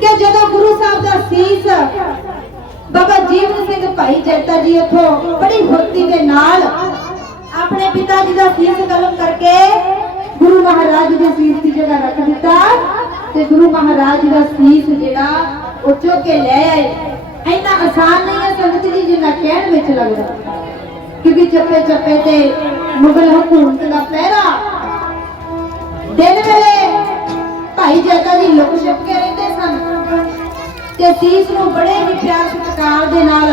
ਕਿ ਜਦੋਂ ਗੁਰੂ ਸਾਹਿਬ ਦਾ ਸੀਸ ਬਾਬਾ ਜੀਵਨ ਸਿੰਘ ਭਾਈ ਜੈਤਾ ਜੀ ਉੱਥੋਂ ਬੜੀ ਫੁਰਤੀ ਦੇ ਨਾਲ ਆਪਣੇ ਪਿਤਾ ਜੀ ਦਾ ਸੀਸ ਕਲਮ ਕਰਕੇ ਗੁਰੂ ਮਹਾਰਾਜ ਦੇ ਸੀਸ ਦੀ ਜਗ੍ਹਾ ਰੱਖ ਦਿੱਤਾ ਤੇ ਗੁਰੂ ਮਹਾਰਾਜ ਦਾ ਸੀਸ ਜਿਹੜਾ ਉਹ ਚੁੱਕ ਕੇ ਲੈ ਆਏ। ਇੰਨਾ ਆਸਾਨ ਨਹੀਂ ਹੈ ਸੰਗਤ ਜੀ, ਜਿੰਨਾ ਕਹਿਣ ਵਿੱਚ ਲੱਗਦਾ। ਕਿਉਂਕਿ ਚੱਪੇ ਚੱਪੇ ਤੇ ਮੁਗਲ ਹਕੂਮਤ ਦਾ ਪਹਿਰਾ। ਦਿਨ ਵੇਲੇ ਭਾਈ ਜੱਗਾ ਜੀ ਲੁਕ ਛਿਪ ਕੇ ਤੇ ਸੀਸ ਨੂੰ ਬੜੇ ਹੀ ਪਿਆਰ ਸਤਿਕਾਰ ਦੇ ਨਾਲ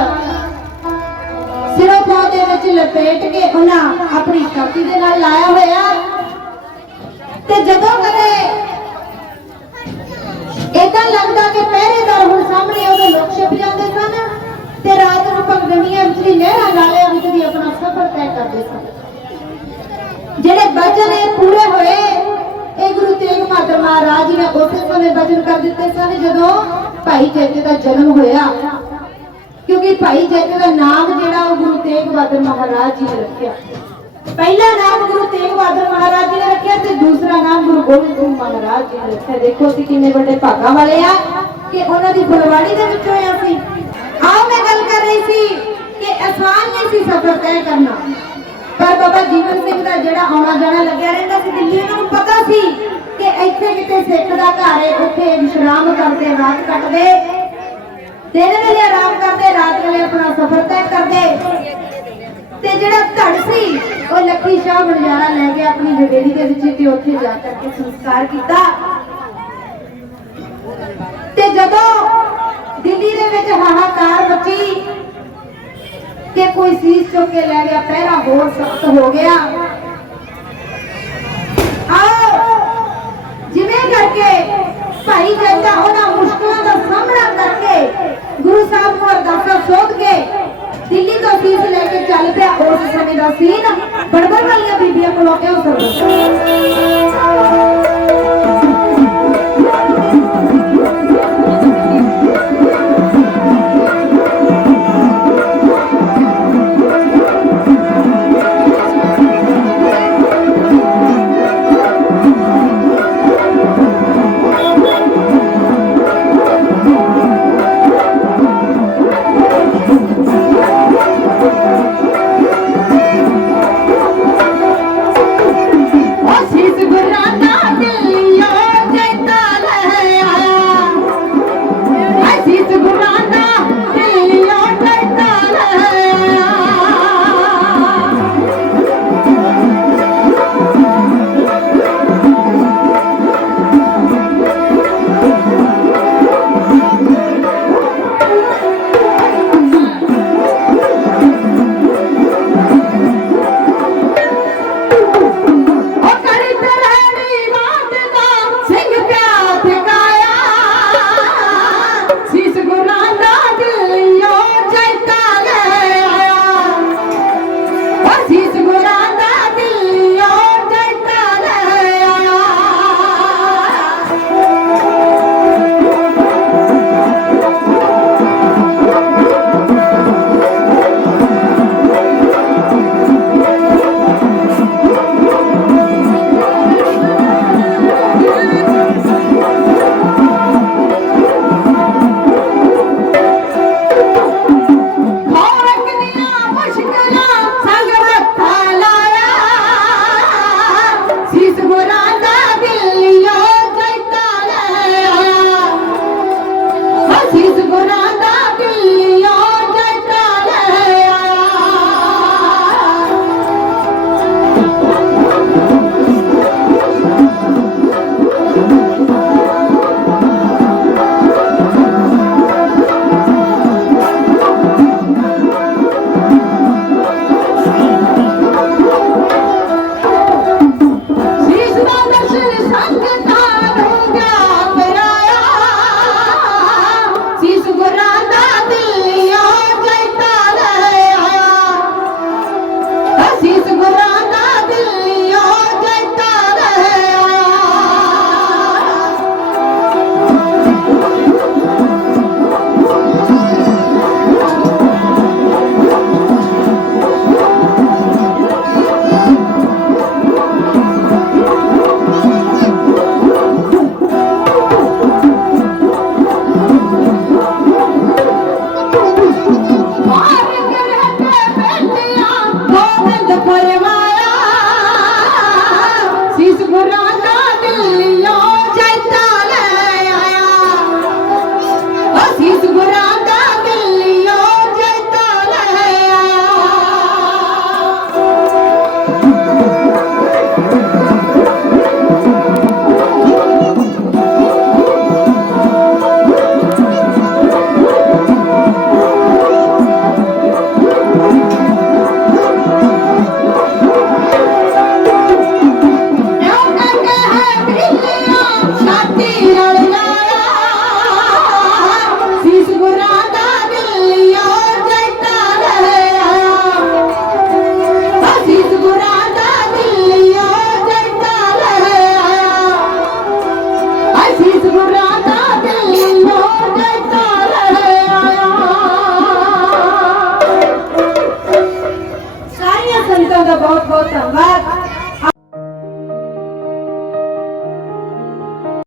ਸਿਰੋਂ ਦੇ ਵਿੱਚ ਲਪੇਟ ਕੇ ਉਹਨਾਂ ਆਪਣੀ ਛਾਤੀ ਦੇ ਨਾਲ ਲਾਇਆ ਹੋਇਆ। ਤੇ ਜਦੋਂ ਕਦੇ ਇਦਾਂ ਲੱਗਦਾ ਕਿ ਪਹਿਰੇਦਾਰ ਹੁਣ ਸਾਹਮਣੇ ਉਹਦੇ ਲੋਕ ਛਿਪ ਜਾਂਦੇ ਸਨ ਤੇ ਰਾਤ ਨੂੰ ਪਗਡੰਡੀਆਂ ਵਿੱਚ ਨਹਿਰਾਂ ਨਾਲਿਆਂ ਵਿੱਚ ਵੀ ਆਪਣਾ ਸਫ਼ਰ ਤੈਅ ਕਰਦੇ ਸਨ। ਜਿਹੜੇ ਬਚਨ ਇਹ ਪੂਰੇ ਹੋਏ, ਇਹ ਗੁਰੂ ਤੇਗ ਬਹਾਦਰ ਮਹਾਰਾਜ ਕਰ ਦਿੱਤੇ ਸਨ ਜਦੋਂ ਭਾਈ ਜੈਤੇ ਦਾ ਜਨਮ ਹੋਇਆ। ਕਿਉਂਕਿ ਭਾਈ ਜੈਤੇ ਦਾ ਨਾਮ ਜਿਹੜਾ ਉਹ ਗੁਰੂ ਤੇਗ ਬਹਾਦਰ ਮਹਾਰਾਜ ਜੀ ਨੇ ਰੱਖਿਆ। ਪਹਿਲਾ ਨਾਮ ਗੁਰੂ ਤੇਗ ਬਹਾਦਰ ਮਹਾਰਾਜ ਜੀ ਨੇ ਰੱਖਿਆ ਤੇ ਦੂਸਰਾ ਨਾਮ ਗੁਰੂ ਗੋਬਿੰਦ ਸਿੰਘ ਮਹਾਰਾਜ ਜੀ ਨੇ ਰੱਖਿਆ। ਦੇਖੋ ਅਸੀਂ ਕਿੰਨੇ ਵੱਡੇ ਭਾਗਾਂ ਵਾਲੇ ਆ ਕਿ ਉਹਨਾਂ ਦੀ ਫੁਲਵਾੜੀ ਦੇ ਵਿੱਚ ਹੋਇਆ ਸੀ ਆਓ ਮੈਂ ਗੱਲ ਕਰ ਰਹੀ ਸੀ ਕਿ ਆਸਾਨ ਨਹੀਂ ਸੀ ਸਫ਼ਰ ਤੈਅ ਕਰਨਾ। ਪਰ ਬਾਬਾ ਜੀਵਨ ਸਿੰਘ ਦਾ ਜਿਹੜਾ ਆਉਣਾ ਜਾਣਾ ਲੱਗਿਆ ਰਹਿੰਦਾ ਸੀ, ਦਿੱਲੀ, ਉਹਨਾਂ ਨੂੰ ਪਤਾ ਸੀ ਕਿ ਇੱਥੇ ਕਿਤੇ ਸਿੱਖ ਦਾ ਘਰ ਹੈ, ਉੱਥੇ ਵਿਸ਼ਰਾਮ ਕਰਦੇ, ਰਾਤ ਕੱਟਦੇ। ਦਿਨ ਵੇਲੇ ਆਰਾਮ ਕਰਦੇ, ਰਾਤ ਵੇਲੇ ਆਪਣਾ ਸਫ਼ਰ ਤੈਅ ਕਰਦੇ। ਤੇ ਜਿਹੜਾ ਧੜ ਸੀ, ਉਹ ਲੱਖੀ ਸ਼ਾਹ ਬਨਜਾਰਾ ਲੈ ਕੇ ਆਪਣੀ ਹਵੇਲੀ ਦੇ ਵਿੱਚ ਤੇ ਉੱਥੇ ਜਾ ਕਰਕੇ ਸੰਸਕਾਰ ਕੀਤਾ। ਤੇ ਜਦੋਂ ਦਿੱਲੀ ਦੇ ਵਿੱਚ ਹਾਹਾਕਾਰ ਮਚੀ, ਕਿ ਕੋਈ ਸੀਸ ਚੁੱਕ ਕੇ ਲੈ ਗਿਆ, ਪਹਿਰਾ ਹੋਰ ਸਖਤ ਹੋ ਗਿਆ। ব্লকেও চলবে